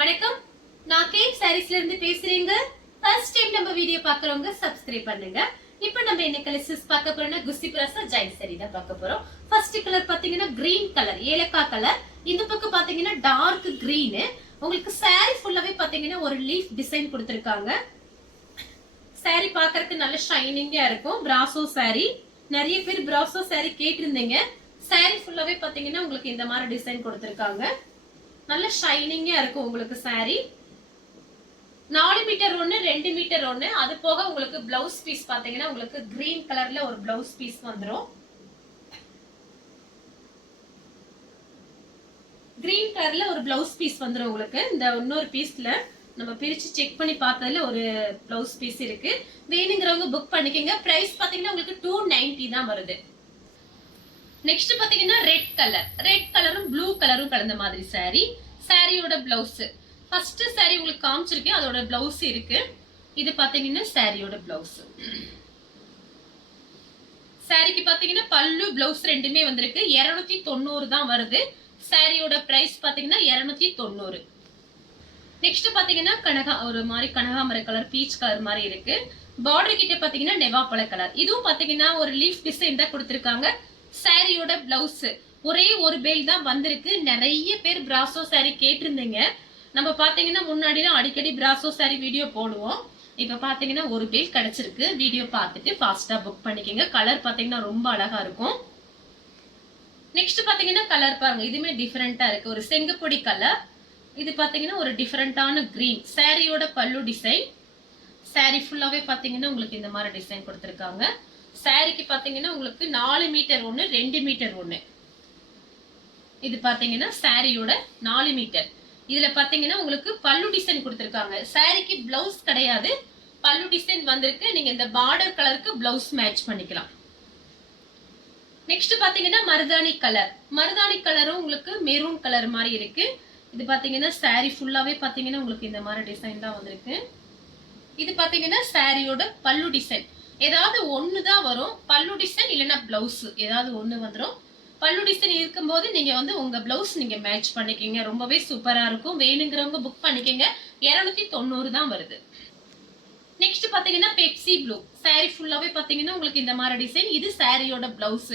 வணக்கம், நான் கேக் சாரீஸ்ல இருந்து பேசுறேங்க. ஃபர்ஸ்ட் டைம் நம்ம வீடியோ பாக்குறவங்க சப்ஸ்கிரைப் பண்ணுங்க. இப்போ நம்ம என்ன கலர்ஸ் பார்க்க போறோம்னா குஸ்தி பிரசா ஜெயின் சாரி தான் பார்க்க போறோம். ஃபர்ஸ்ட் கலர் பாத்தீங்கன்னா கிரீன் கலர், ஏலக்காய் கலர். இந்த பக்கம் பாத்தீங்கன்னா டார்க் கிரீன். உங்களுக்கு சாரி ஃபுல்லாவே பாத்தீங்கன்னா ஒரு லீஃப் டிசைன் கொடுத்திருக்காங்க. சாரி பார்க்கறதுக்கு நல்ல ஷைனிங்கா இருக்கும். பிராசோ சாரி, நிறைய பேர் பிராசோ சாரி கேட்டிருந்தீங்க. சாரி ஃபுல்லாவே பாத்தீங்கன்னா உங்களுக்கு இந்த மாதிரி டிசைன் கொடுத்திருக்காங்க. நல்ல ஷைனிங்கா இருக்கும் உங்களுக்கு சாரி. 4 மீட்டர் ஒன்னு, 2 மீட்டர் ஒன்னு. அது போக உங்களுக்கு பிளவுஸ் பீஸ் பாத்தீங்கன்னா உங்களுக்கு கிரீன் கலர்ல ஒரு பிளவுஸ் பீஸ் வந்துரும். கிரீன் கலர்ல ஒரு பிளவுஸ் பீஸ் வந்துரும் உங்களுக்கு. இந்த இன்னொரு பீஸ்ல நம்ம பிரிச்சு செக் பண்ணி பார்த்ததுல ஒரு பிளவுஸ் பீஸ் இருக்கு. வேணுங்கிறவங்க புக் பண்ணிக்கங்க. பிரைஸ் பாத்தீங்கன்னா உங்களுக்கு 290 தான் வருது. நெக்ஸ்ட் பாத்தீங்கன்னா ரெட் கலரும் ப்ளூ கலரும் கலந்த மாதிரி சாரி. சாரியோட பிளவுஸ் ஃபர்ஸ்ட் சாரி உங்களுக்கு காமிச்சிருக்கேன், அதோட பிளவுஸ் இருக்கு. இது பாத்தீங்கன்னா சாரியோட பிளவுஸ். சாரிக்கு பாத்தீங்கன்னா பல்லு பிளவுஸ் ரெண்டுமே வந்திருக்கு. 290 தான் வருது. சாரியோட பிரைஸ் பாத்தீங்கன்னா 290. நெக்ஸ்ட் பாத்தீங்கன்னா ஒரு மாதிரி கனகாமர கலர், பீச் கலர் மாதிரி இருக்கு. பார்டர் கிட்ட பாத்தீங்கன்னா நெவாப்பழ கலர். இதுவும் பாத்தீங்கன்னா ஒரு லீஃப் டிசைன் தான் கொடுத்திருக்காங்க. சாரியோட பிளவுஸ் ஒரே ஒரு பேல் தான் வந்திருக்கு. நிறைய பேர் பிராசோ சாரி கேட்டிருந்தீங்க. நம்ம பாத்தீங்கன்னா முன்னாடிலாம் அடிக்கடி பிராசோ சாரி வீடியோ போடுவோம். இப்ப பாத்தீங்கன்னா ஒரு பேல் கிடைச்சிருக்கு. வீடியோ பார்த்துட்டு ஃபாஸ்டா புக் பண்ணிக்கங்க. கலர் பாத்தீங்கன்னா ரொம்ப அழகா இருக்கும். நெக்ஸ்ட் பாத்தீங்கன்னா கலர் பாருங்க, இதுமே டிஃபரெண்டா இருக்கு. ஒரு செங்கப்பொடி கலர். இது பாத்தீங்கன்னா ஒரு டிஃபரெண்டான கிரீன். சாரியோட பல்லு டிசைன். சாரி ஃபுல்லாவே பாத்தீங்கன்னா உங்களுக்கு இந்த மாதிரி டிசைன் கொடுத்திருக்காங்க. சாரிக்கு பாத்தீங்கன்னா உங்களுக்கு 4 மீட்டர் ஒன்னு, 2 மீட்டர் ஒன்னு. இது பாத்தீங்கன்னா சாரியோட 4 மீட்டர். இதுல பாத்தீங்கன்னா உங்களுக்கு பல்லு டிசைன் கொடுத்திருக்காங்க. சாரிக்கு பிளவுஸ் கிடையாது, பல்லு டிசைன் வந்திருக்கு. நீங்க இந்த பார்டர் கலருக்கு பிளவுஸ் மேட்ச் பண்ணிக்கலாம். நெக்ஸ்ட் பாத்தீங்கன்னா மருதாணி கலரும் உங்களுக்கு மெரூன் கலர் மாதிரி இருக்கு. இது பாத்தீங்கன்னா சாரி ஃபுல்லாவே பாத்தீங்கன்னா உங்களுக்கு இந்த மாதிரி டிசைன் தான் வந்திருக்கு. இது பாத்தீங்கன்னா சாரியோட பல்லு டிசைன். ஏதாவது ஒண்ணு தான் வரும், பல்லு டிசைன் இல்லைன்னா பிளவுஸ் ஏதாவது ஒண்ணு வந்துடும். பல்லு டிசைன் இருக்கும்போது நீங்க வந்து உங்க பிளவுஸ் நீங்க மேட்ச் பண்ணிக்கீங்க. ரொம்பவே சூப்பரா இருக்கும். வேணுங்கிறவங்க புக் பண்ணிக்கங்க. 290 தான் வருது. நெக்ஸ்ட் பாத்தீங்கன்னா பெப்சி ப்ளூ. சாரி ஃபுல்லாவே பாத்தீங்கன்னா உங்களுக்கு இந்த மாதிரி டிசைன். இது சாரியோட பிளவுஸ்.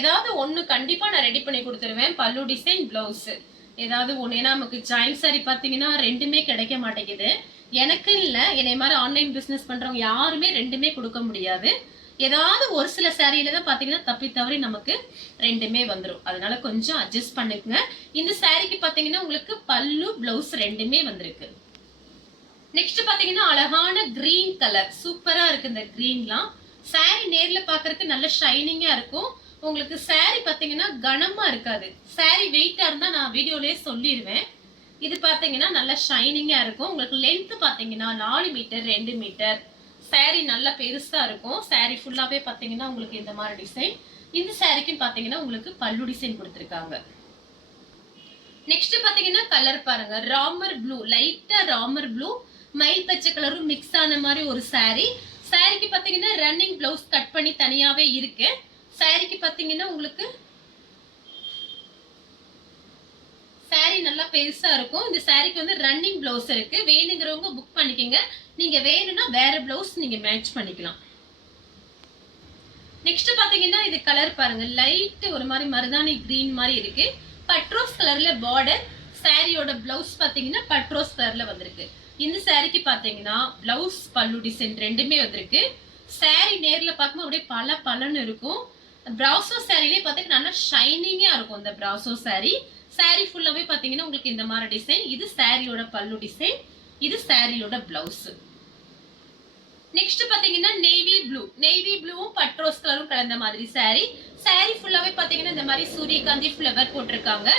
ஏதாவது ஒண்ணு கண்டிப்பா நான் ரெடி பண்ணி கொடுத்துருவேன். பல்லு டிசைன், பிளவுஸ் ஏதாவது ஒண்ணு. ஏன்னா நமக்கு ஜாயின் சாரி பாத்தீங்கன்னா ரெண்டுமே கிடைக்க மாட்டேங்குது. எனக்கு இல்ல, என்னை மாதிரி ஆன்லைன் பிசினஸ் பண்றவங்க யாருமே ரெண்டுமே கொடுக்க முடியாது. ஏதாவது ஒரு சில சாரியில தான் பாத்தீங்கன்னா தப்பி தவறி நமக்கு ரெண்டுமே வந்துடும். அதனால கொஞ்சம் அட்ஜஸ்ட் பண்ணுங்க. இந்த சாரிக்கு பாத்தீங்கன்னா உங்களுக்கு பல்லு பிளவுஸ் ரெண்டுமே வந்திருக்கு. நெக்ஸ்ட் பாத்தீங்கன்னா அழகான கிரீன் கலர். சூப்பரா இருக்கு இந்த கிரீன்லாம். சாரி நேர்ல பாக்குறதுக்கு நல்ல ஷைனிங்கா இருக்கும். உங்களுக்கு சாரி பாத்தீங்கன்னா கனமா இருக்காது. சாரி வெயிட்டா இருந்தா நான் வீடியோலயே சொல்லிடுவேன். இது பாத்தீங்கன்னா நல்ல ஷைனிங்கா இருக்கும். உங்களுக்கு லென்த் பாத்தீங்கன்னா 4 மீட்டர், 2 மீட்டர். சாரி நல்ல பெருசா இருக்கும். சாரி ஃபுல்லாவே பாத்தீங்கன்னா உங்களுக்கு இந்த மாதிரி டிசைன். இந்த சாரிக்கும் பாத்தீங்கன்னா உங்களுக்கு பல்லு டிசைன் கொடுத்திருக்காங்க. நெக்ஸ்ட் பாத்தீங்கன்னா கலர் பாருங்க, ராமர் ப்ளூ. லைட்டா ராமர் ப்ளூ, மயில் பச்சை கலரும் மிக்ஸ் ஆன மாதிரி ஒரு சாரி. சாரிக்கு பாத்தீங்கன்னா ரன்னிங் பிளவுஸ் கட் பண்ணி தனியாவே இருக்கு. சாரிக்கு பாத்தீங்கன்னா உங்களுக்கு சாரி நல்லா பெருசா இருக்கும். இந்த சாரிக்கு வந்து ரன்னிங் பிளவுஸ் இருக்கு. வேணுங்கிறவங்க புக் பண்ணிக்கங்க. நீங்க வேணும்னா வேற பிளவுஸ் நீங்க மேட்ச் பண்ணிக்கலாம். நெக்ஸ்ட் பாத்தீங்கன்னா இது கலர் பாருங்க, லைட் ஒரு மாதிரி மருதாணி கிரீன் மாதிரி இருக்கு. பட்ரோஸ் கலர்ல பார்டர். சாரியோட பிளவுஸ் பாத்தீங்கன்னா பட்ரோஸ் கலர்ல வந்திருக்கு. இந்த சாரிக்கு பாத்தீங்கன்னா பிளவுஸ், பல்லு டிசைன் ரெண்டுமே வந்திருக்கு. சாரி நேர்ல பார்க்கும்போது அப்படியே பல பலன்னு இருக்கும். பிராசோ சாரிலே பாத்தீங்கன்னா நல்லா ஷைனிங்கா இருக்கும் இந்த பிராசோ சாரி. சாரி ஃபுல்லாவே பாத்தீங்கன்னா உங்களுக்கு இந்த மாதிரி டிசைன். இது சாரியோட பல்லு டிசைன், இது சாரியோட பிளவுஸ். நெக்ஸ்ட் பாத்தீங்கன்னா நேவி ப்ளூவும் பட்ரோஸ் கலரும் கலந்த மாதிரி சாரி. சாரி ஃபுல்லாவே பாத்தீங்கன்னா இந்த மாதிரி சூரியகாந்தி ஃபிளவர் போட்டிருக்காங்க.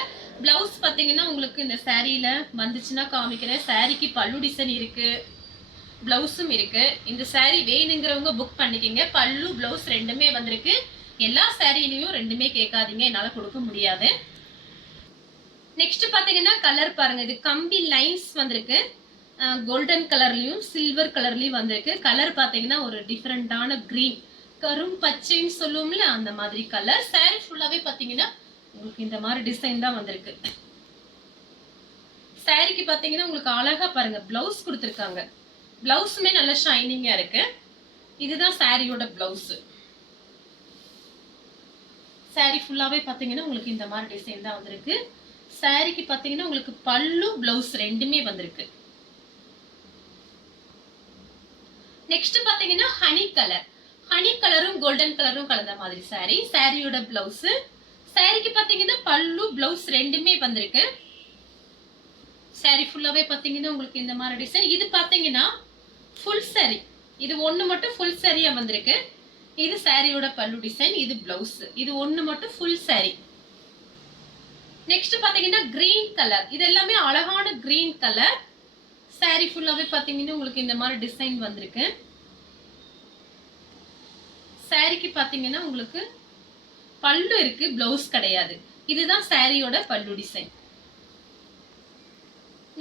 பிளவுஸ் பாத்தீங்கன்னா உங்களுக்கு இந்த சாரியில வந்துச்சுன்னா காமிக்கிறேன். சாரிக்கு பல்லு டிசைன் இருக்கு, பிளவுஸும் இருக்கு. இந்த சாரி வேணுங்கிறவங்க புக் பண்ணிக்கங்க. பல்லு பிளவுஸ் ரெண்டுமே வந்திருக்கு. எல்லா சாரியிலையும் ரெண்டுமே கேட்காதீங்க, என்னால கொடுக்க முடியாது. நெக்ஸ்ட் பாத்தீங்கன்னா கலர் பாருங்க, இது கம்பி லைன்ஸ் வந்திருக்கு. கோல்டன் கலர்லயும் சில்வர் கலர்லயும் வந்திருக்கு. கலர் பாத்தீங்கன்னா ஒரு டிஃபரெண்டான கிரீன், கரும் பச்சைன்னு சொல்லுவோம்ல அந்த மாதிரி கலர். சாரி ஃபுல்லாவே பாத்தீங்கன்னா உங்களுக்கு இந்த மாதிரி டிசைன் தான் வந்திருக்கு. சாரிக்கு பாத்தீங்கன்னா உங்களுக்கு அழகா பாருங்க பிளவுஸ் கொடுத்துருக்காங்க. பிளவுஸுமே நல்ல ஷைனிங்கா இருக்கு. இதுதான் சாரியோட பிளவுஸ். சாரி ஃபுல்லாவே பாத்தீங்கன்னா உங்களுக்கு இந்த மாதிரி டிசைன் தான் வந்திருக்கு. சாரிக்கு பாத்தீங்கன்னா உங்களுக்கு பல்லு பிளவுஸ் ரெண்டுமே வந்திருக்கு. நெக்ஸ்ட் பாத்தீங்கன்னா ஹனி கலர். ஹனி கலரும் கோல்டன் கலரும் கலந்த மாதிரி சாரி. சாரியோட பிளவுஸ். சாரிக்கு பாத்தீங்கன்னா பல்லு பிளவுஸ் ரெண்டுமே வந்திருக்கு. சாரி ஃபுல்லாவே பாத்தீங்கன்னா உங்களுக்கு இந்த மாதிரி டிசைன். இது பாத்தீங்கன்னா ஃபுல் சாரி. இது ஒண்ணு மட்டும் ஃபுல் சாரியா வந்திருக்கு. இது சாரியோட பல்லு டிசைன். இது பிளவுஸ். இது ஒண்ணு மட்டும் ஃபுல் சாரி. நெக்ஸ்ட் பாத்தீங்கன்னா கிரீன் கலர். இது எல்லாமே அழகான கிரீன் கலர். சாரி ஃபுல்லாவே பாத்தீங்கன்னா உங்களுக்கு இந்த மாதிரி டிசைன் வந்திருக்கு. சாரிக்கு பாத்தீங்கன்னா உங்களுக்கு பல்லு இருக்கு, பிளவுஸ் கிடையாது. இதுதான் சாரியோட பல்லு டிசைன்.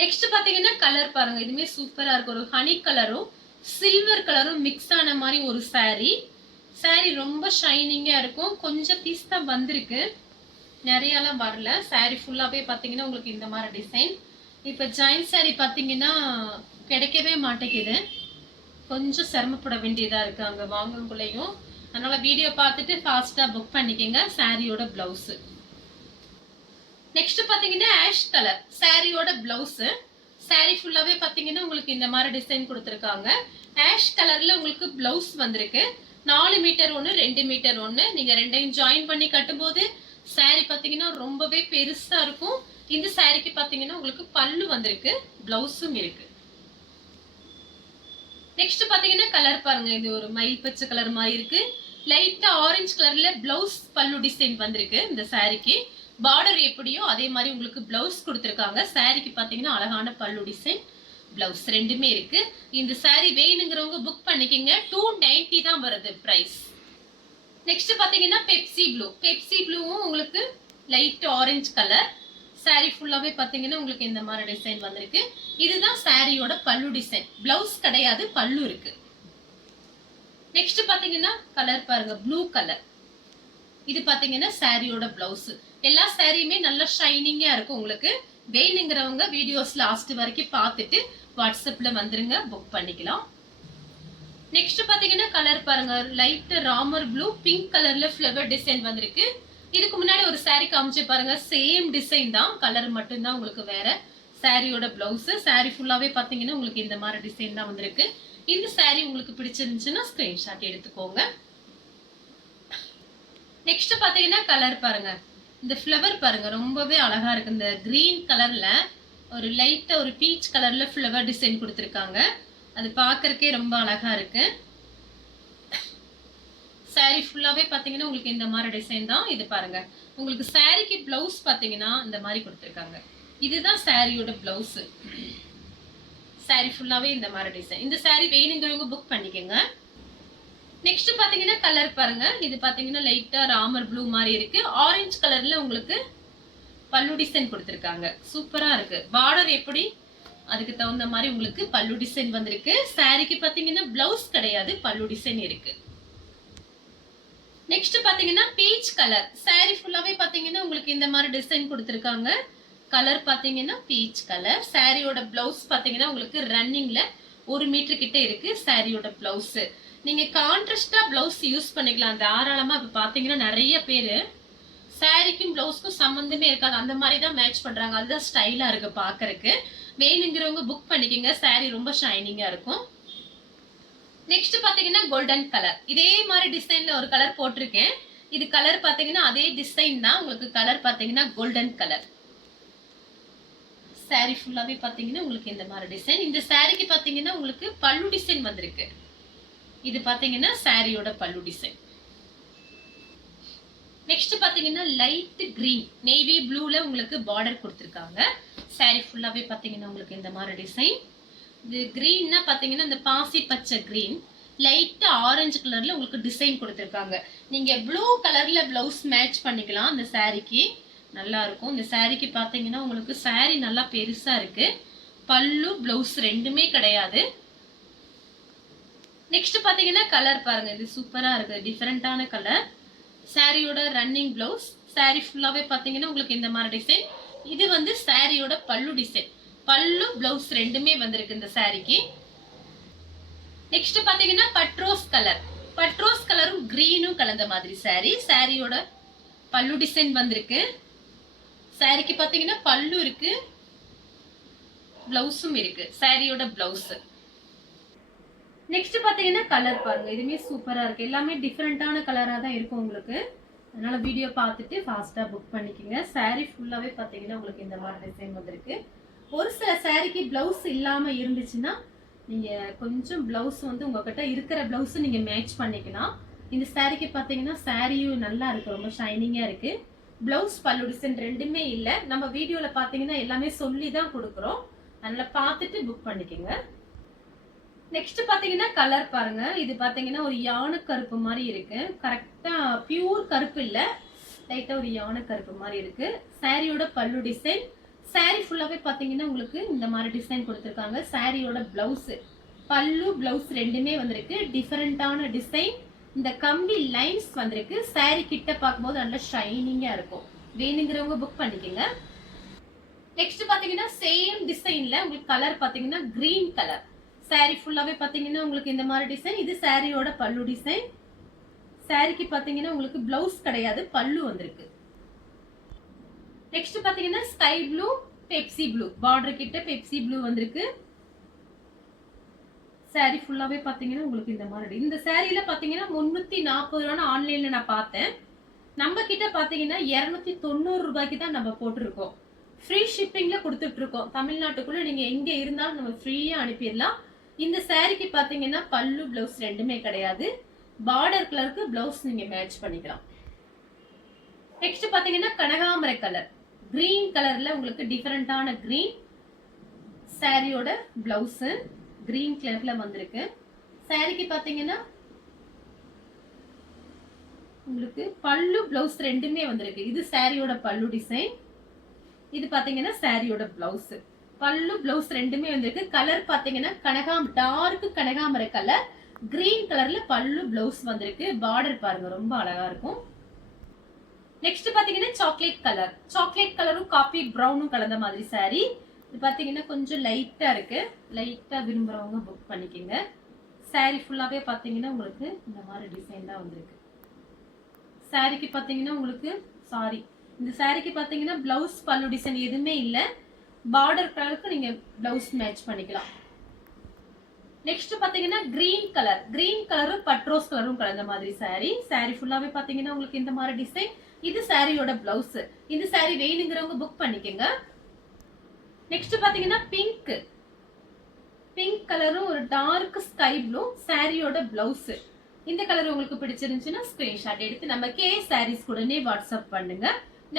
நெக்ஸ்ட் பாத்தீங்கன்னா கலர் பாருங்க. இதுமே சூப்பரா இருக்கு. ஒரு ஹனி கலரும் சில்வர் கலரும் மிக்ஸ் ஆன மாதிரி ஒரு சாரி. சாரி ரொம்ப ஷைனிங்கா இருக்கும். கொஞ்சம் பீஸ் தான் வந்திருக்கு, நிறையலாம் வரல. சாரி ஃபுல்லாவே பாத்தீங்கன்னா உங்களுக்கு இந்த மாதிரி டிசைன். இப்ப ஜாயின் சாரி பாத்தீங்கன்னா கிடைக்கவே மாட்டேங்குது. கொஞ்சம் சிரமப்பட வேண்டியதா இருக்கு அங்க வாங்கக்குள்ளேயும். அதனால வீடியோ பார்த்துட்டு ஃபாஸ்டா புக் பண்ணிக்கங்க. சாரியோட பிளவுஸ். நெக்ஸ்ட் பாத்தீங்கன்னா ஆஷ் கலர். சாரியோட பிளவுஸ். சாரி ஃபுல்லாவே பாத்தீங்கன்னா உங்களுக்கு இந்த மாதிரி டிசைன் கொடுத்துருக்காங்க. ஆஷ் கலர்ல உங்களுக்கு பிளவுஸ் வந்திருக்கு. 4 மீட்டர் ஒன்று, 2 மீட்டர் ஒன்று. நீங்க ரெண்டையும் ஜாயின் பண்ணி கட்டும்போது சாரி பாத்தீங்கன்னா ரொம்பவே பெருசா இருக்கும். இந்த சாரிக்கு பாத்தீங்கன்னா உங்களுக்கு பல்லு வந்திருக்கு, பிளவுஸும் இருக்கு. நெக்ஸ்ட் பாத்தீங்கன்னா கலர் பாருங்க. இது ஒரு மயில் பச்சை கலர் மாதிரி இருக்கு. லைட்டா ஆரஞ்சு கலர்ல பிளவுஸ் பல்லு டிசைன் வந்திருக்கு. இந்த சாரிக்கு பார்டர் எப்படியோ அதே மாதிரி உங்களுக்கு பிளவுஸ் கொடுத்துருக்காங்க. சாரிக்கு பாத்தீங்கன்னா அழகான பல்லு டிசைன், பிளவுஸ் ரெண்டுமே இருக்கு. இந்த சாரி வேணுங்கிறவங்க புக் பண்ணிக்கங்க. 290 தான் வருது பிரைஸ். நெக்ஸ்ட் பாத்தீங்கன்னா பெப்சி ப்ளூ. பெப்சி ப்ளூவும் உங்களுக்கு லைட் ஆரஞ்சு கலர். சாரி ஃபுல்லாவே பாத்தீங்கன்னா உங்களுக்கு இந்த மாதிரி டிசைன் வந்திருக்கு. இதுதான் சாரியோட பல்லு டிசைன். பிளவுஸ் கிடையாது, பல்லு இருக்கு. நெக்ஸ்ட் பாத்தீங்கன்னா கலர் பாருங்க, ப்ளூ கலர். இது பாத்தீங்கன்னா சாரியோட பிளவுஸ். எல்லா சாரியுமே நல்லா ஷைனிங்கா இருக்கும். உங்களுக்கு வேணுங்கிறவங்க வீடியோஸ் லாஸ்ட் வரைக்கும் பார்த்துட்டு வாட்ஸ்அப்ல வந்துருங்க, புக் பண்ணிக்கலாம். நெக்ஸ்ட் பாத்தீங்கன்னா கலர் பாருங்க, லைட் ராமர் ப்ளூ பிங்க் கலர்ல ஃப்ளவர் டிசைன் வந்திருக்கு. இதுக்கு முன்னாடி ஒரு சாரி காமிச்சு பாருங்க, சேம் டிசைன் தான், கலர் மட்டும் தான் உங்களுக்கு வேற. சாரியோட பிளவுஸ். சாரி ஃபுல்லாவே பாத்தீங்கன்னா உங்களுக்கு இந்த மாதிரி டிசைன் தான் வந்திருக்கு. இந்த சாரி உங்களுக்கு பிடிச்சிருந்துச்சுன்னா ஸ்கிரீன்ஷாட் எடுத்துக்கோங்க. நெக்ஸ்ட் பாத்தீங்கன்னா கலர் பாருங்க. இந்த ஃப்ளவர் பாருங்க ரொம்பவே அழகா இருக்கு. இந்த கிரீன் கலர்ல ஒரு லைட்டா ஒரு பீச் கலர்ல ஃப்ளவர் டிசைன் கொடுத்துருக்காங்க. அது பாக்குறதுக்கே ரொம்ப அழகா இருக்கு. சாரி ஃபுல்லாவே பாத்தீங்கன்னா உங்களுக்கு இந்த மாதிரி டிசைன் தான். இது பாருங்க, உங்களுக்கு சாரிக்கு பிளவுஸ் பாத்தீங்கன்னா இந்த மாதிரி கொடுத்துருக்காங்க. இதுதான் சாரியோட பிளவுஸ். சாரி ஃபுல்லாவே இந்த மாதிரி டிசைன். இந்த சாரி வேணுங்கிறவங்க புக் பண்ணிக்கோங்க. நெக்ஸ்ட் பாத்தீங்கன்னா கலர் பாருங்க. இது பாத்தீங்கன்னா லைட்டா ராமர் ப்ளூ மாதிரி இருக்கு. ஆரஞ்சு கலர்ல உங்களுக்கு பல்லு டிசைன் கொடுத்துருக்காங்க. சூப்பரா இருக்கு. பார்டர் எப்படி அதுக்கு தகுந்த மாதிரி உங்களுக்கு பல்லு டிசைன் வந்திருக்கு. சாரிக்கு பாத்தீங்கன்னா பிளவுஸ் கிடையாது, பல்லு டிசைன் இருக்கு. நெக்ஸ்ட் பாத்தீங்கன்னா பீச் கலர். சாரி ஃபுல்லாவே பாத்தீங்கன்னா உங்களுக்கு இந்த மாதிரி டிசைன் கொடுத்துருக்காங்க. கலர் பாத்தீங்கன்னா பீச் கலர். சாரியோட பிளவுஸ் பாத்தீங்கன்னா உங்களுக்கு ரன்னிங்ல 1 மீட்டர் கிட்ட இருக்கு. சாரியோட பிளவுஸ் நீங்க கான்ட்ராஸ்டா பிளவுஸ் யூஸ் பண்ணிக்கலாம் தாராளமா. இப்ப பாத்தீங்கன்னா நிறைய பேரு சாரிக்கும் பிளவுஸ்க்கும் சம்பந்தமே இருக்காது, அந்த மாதிரி தான் மேட்ச் பண்றாங்க. அதுதான் ஸ்டைலா இருக்கு பாக்குறதுக்கு. வேணுங்கிறவங்க புக் பண்ணிக்கங்க. சாரி ரொம்ப ஷைனிங்கா இருக்கும். நெக்ஸ்ட் பாத்தீங்கன்னா கோல்டன் கலர். இதே மாதிரி டிசைன்ல ஒரு கலர் போட்டிருக்கேன். இது கலர் பாத்தீங்கன்னா அதே டிசைன் தான். உங்களுக்கு கலர் பாத்தீங்கன்னா கோல்டன் கலர். சாரி ஃபுல்லாவே பாத்தீங்கன்னா உங்களுக்கு இந்த மாதிரி டிசைன். இந்த சாரிக்கு பாத்தீங்கன்னா உங்களுக்கு பல்லு டிசைன் வந்திருக்கு. இது பாத்தீங்கன்னா சாரியோட பல்லு டிசைன். நெக்ஸ்ட் பாத்தீங்கன்னா லைட் கிரீன் நேவி ப்ளூல உங்களுக்கு பார்டர் கொடுத்துருக்காங்க. சாரி ஃபுல்லாவே பாத்தீங்கன்னா உங்களுக்கு இந்த மாதிரி டிசைன். இது கிரீன்னா பாத்தீங்கன்னா இந்த பாசி பச்சை கிரீன், லைட் ஆரஞ்சு கலர்ல உங்களுக்கு டிசைன் கொடுத்துருக்காங்க. நீங்க ப்ளூ கலர்ல பிளவுஸ் மேட்ச் பண்ணிக்கலாம். இந்த சாரிக்கு நல்லா இருக்கும். இந்த சாரிக்கு பாத்தீங்கன்னா உங்களுக்கு சாரி நல்லா பெருசா இருக்கு. பல்லு பிளவுஸ் ரெண்டுமே கிடையாது. நெக்ஸ்ட் பாத்தீங்கன்னா கலர் பாருங்க. இது சூப்பரா இருக்கு, டிஃபரெண்டான கலர். சாரியோட ரன்னிங் பிளவுஸ். சாரி ஃபுல்லாவே பாத்தீங்கன்னா உங்களுக்கு இந்த மாதிரி டிசைன். இது வந்து சாரியோட பல்லு டிசைன். பல்லு பிளவுஸ் ரெண்டுமே வந்திருக்கு இந்த சாரிக்கு. நெக்ஸ்ட் பாத்தீங்கன்னா பட்ரோஸ் கலர். பட்ரோஸ் கலரும் கிரீனும் கலந்த மாதிரி சாரி. சாரியோட பல்லு டிசைன் வந்திருக்கு. சாரிக்கு பாத்தீங்கன்னா பல்லு இருக்கு, பிளவுஸும் இருக்கு. சாரியோட பிளவுஸ். நெக்ஸ்ட் பாத்தீங்கன்னா கலர் பாருங்க. இதுமே சூப்பரா இருக்கு. எல்லாமே டிஃபரெண்டான கலரா தான் இருக்கும் உங்களுக்கு. அதனால வீடியோ பார்த்துட்டு ஃபாஸ்டா புக் பண்ணிக்கோங்க. சாரி ஃபுல்லாவே பாத்தீங்கன்னா உங்களுக்கு இந்த மாதிரி டிசைன் வந்திருக்கு. ஒரு சில சாரிக்கு பிளவுஸ் இல்லாம இருந்துச்சுன்னா நீங்க கொஞ்சம் பிளவுஸ் வந்து உங்ககிட்ட இருக்கிற பிளவுஸ் நீங்க மேட்ச் பண்ணிக்கலாம். இந்த சாரிக்கு பாத்தீங்கன்னா சாரியும் நல்லா இருக்கு, ரொம்ப ஷைனிங்கா இருக்கு. பிளவுஸ் பல்லு டிசைன் ரெண்டுமே இல்ல. நம்ம வீடியோல பாத்தீங்கன்னா எல்லாமே சொல்லி தான் கொடுக்குறோம். அதனால பார்த்துட்டு புக் பண்ணிக்கோங்க. நெக்ஸ்ட் பாத்தீங்கன்னா கலர் பாருங்க. இது பாத்தீங்கன்னா ஒரு யானை கருப்பு மாதிரி இருக்கு. கரெக்டா பியூர் கருப்பு இல்ல, லைட்டா ஒரு யானை கருப்பு மாதிரி இருக்கு. சாரியோட பல்லு டிசைன். சாரி ஃபுல்லாவே பாத்தீங்கன்னா உங்களுக்கு இந்த மாதிரி டிசைன் கொடுத்திருக்காங்க. சாரியோட பிளவுஸ், பல்லு பிளவுஸ் ரெண்டுமே வந்திருக்கு. டிஃபரெண்டான டிசைன். இந்த கம்பி லைன்ஸ் வந்திருக்கு. சாரி கிட்ட பார்க்கும்போது நல்லா ஷைனிங்கா இருக்கும். வேணுங்கிறவங்க புக் பண்ணிக்கோங்க. நெக்ஸ்ட் பாத்தீங்கன்னா சேம் டிசைன்ல உங்களுக்கு கலர் பாத்தீங்கன்னா கிரீன் கலர். சாரி ஃபுல்லாவே பாத்தீங்கன்னா உங்களுக்கு இந்த மாதிரி டிசைன். இது சாரியோட பல்லு டிசைன். சாரிக்கு பாத்தீங்கன்னா உங்களுக்கு பிளவுஸ் கிடையாது, பல்லு வந்திருக்கு. நெக்ஸ்ட் பாத்தீங்கன்னா sky blue, Pepsi blue. Border கிட்ட பெப்சி ப்ளூ வந்திருக்கு. சாரி ஃபுல்லாவே பாத்தீங்கன்னா உங்களுக்கு இந்த மாதிரி. இந்த சாரியில பாத்தீங்கன்னா 340 ரூபாய் ஆன்லைன்ல நான் பார்த்தேன். நம்ம கிட்ட பாத்தீங்கன்னா 290 ரூபாய்க்கு தான் நம்ம போட்டிருக்கோம். ஃப்ரீ ஷிப்பிங்ல கொடுத்துட்டு இருக்கோம். தமிழ்நாட்டுக்குள்ள நீங்க எங்க இருந்தாலும் நம்ம ஃப்ரீயா அனுப்பிடலாம். இந்த சாரிக்கு பாத்தீங்கன்னா பல்லு பிளவுஸ் ரெண்டுமே கிடையாது. பார்டர் கலருக்கு பிளவுஸ் நீங்க மேட்ச் பண்ணிக்கலாம். நெக்ஸ்ட் பாத்தீங்கன்னா கனகாமரை கலர். கிரீன் கலர்ல உங்களுக்கு டிஃபரெண்டான கிரீன். சாரியோட பிளவுஸ் கிரீன் கலர்ல வந்திருக்கு. சாரிக்கு பாத்தீங்கன்னா உங்களுக்கு பல்லு பிளவுஸ் ரெண்டுமே வந்திருக்கு. இது சாரியோட பல்லு டிசைன். இது பாத்தீங்கன்னா சாரியோட பிளவுஸ். பல்லு பிளவுஸ் ரெண்டுமே வந்திருக்கு. கலர் பாத்தீங்கன்னா டார்க் கனகாமரை கலர். கிரீன் கலர்ல பல்லு பிளவுஸ் வந்திருக்கு. பார்டர் பாருங்க ரொம்ப அழகா இருக்கும். நெக்ஸ்ட் பாத்தீங்கன்னா சாக்லேட் கலர். சாக்லேட் கலரும் காபி பிரவுனும் கலந்த மாதிரி சாரி. இது பாத்தீங்கன்னா கொஞ்சம் லைட்டா இருக்கு. லைட்டா விரும்புறவங்க புக் பண்ணிக்கோங்க. சாரி ஃபுல்லாவே பாத்தீங்கன்னா உங்களுக்கு இந்த மாதிரி டிசைன் தான் வந்திருக்கு. சாரிக்கு பாத்தீங்கன்னா உங்களுக்கு இந்த சாரிக்கு பாத்தீங்கன்னா பிளவுஸ் பல்லு டிசைன் எதுவுமே இல்ல. பார்டர் கலருக்கு நீங்க பிளவுஸ் மேட்ச் பண்ணிக்கலாம். நெக்ஸ்ட் பாத்தீங்கன்னா கிரீன் கலர். கிரீன் கலரும் பட்ரோஸ் கலரும் கலந்த மாதிரி சாரி. சாரி ஃபுல்லாவே பாத்தீங்கன்னா உங்களுக்கு இந்த மாதிரி டிசைன். இது சாரியோட பிளவுஸ். இந்த சாரி வேணுங்கிறவங்க புக் பண்ணிக்கோங்க. நெக்ஸ்ட் பாத்தீங்கன்னா பிங்க். பிங்க் கலரும் ஒரு டார்க் ஸ்கை ப்ளூ. சாரியோட பிளவுஸ். இந்த கலர் உங்களுக்கு பிடிச்சிருந்துச்சுன்னா ஸ்கிரீன்ஷாட் எடுத்து நம்ம கே சாரீஸ் உடனே வாட்ஸ்அப் பண்ணுங்க.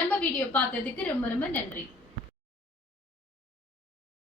நம்ம வீடியோ பார்த்ததுக்கு ரொம்ப ரொம்ப நன்றி.